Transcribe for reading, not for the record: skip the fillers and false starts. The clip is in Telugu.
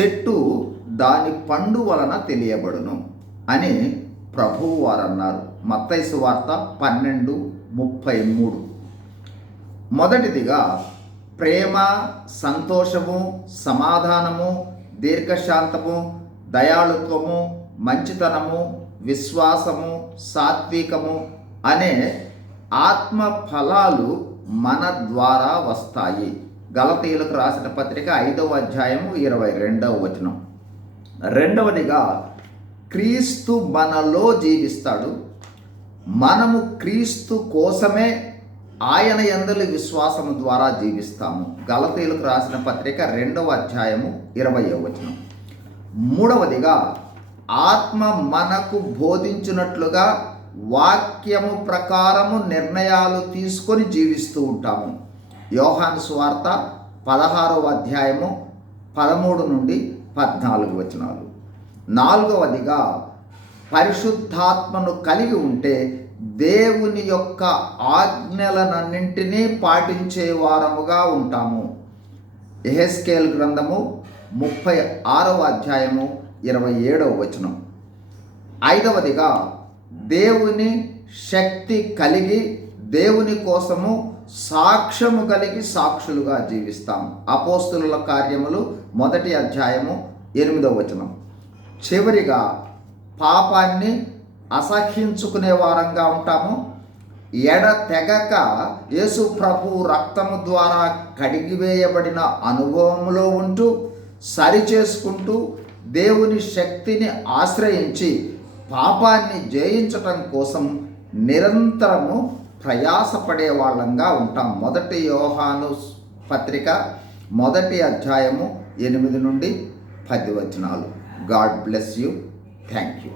చెట్టు దాని పండు వలన తెలియబడును అని ప్రభువు వారు అన్నారు. మత్తయి సువార్త 12:33. మొదటిదిగా ప్రేమ, సంతోషము, సమాధానము, దీర్ఘశాంతము, దయాళుత్వము, మంచితనము, విశ్వాసము, సాత్వికము అనే ఆత్మ ఫలాలు మన ద్వారా వస్తాయి. గలతీయులకు రాసిన పత్రిక 5వ అధ్యాయము 22వ వచనం. రెండవదిగా క్రీస్తు మనలో జీవిస్తాడు. మనము క్రీస్తు కోసమే ఆయన యందలి విశ్వాసము ద్వారా జీవిస్తాము. గలతీయులకు రాసిన పత్రిక 2వ అధ్యాయము 20వ వచనం. మూడవదిగా ఆత్మ మనకు బోధించినట్లుగా వాక్యము ప్రకారము నిర్ణయాలు తీసుకొని జీవిస్తూ ఉంటాము. యోహాను సువార్త 16వ అధ్యాయము 13 నుండి 14 వచనాలు. నాలుగవదిగా పరిశుద్ధాత్మను కలిగి ఉంటే దేవుని యొక్క ఆజ్ఞలనన్నింటినీ పాటించే వారముగా ఉంటాము. యెహెజ్కేలు గ్రంథము 36వ అధ్యాయము 27వ వచనం. ఐదవదిగా దేవుని శక్తి కలిగి దేవుని కోసము సాక్ష్యము కలిగి సాక్షులుగా జీవిస్తాం. అపోస్తుల కార్యములు 1వ అధ్యాయము 8వ వచనం. చివరిగా పాపాన్ని అసహ్యించుకునే వారంగా ఉంటాము. ఎడతెగక యేసు ప్రభు రక్తము ద్వారా కడిగివేయబడిన అనుభవంలో ఉంటూ సరిచేసుకుంటూ దేవుని శక్తిని ఆశ్రయించి పాపాన్ని జయించటం కోసం నిరంతరము ప్రయాసపడే వాళ్ళంగా ఉంటాం. 1 యోహాను పత్రిక 1వ అధ్యాయము 8 నుండి 10 వచనాలు. God bless you. Thank you.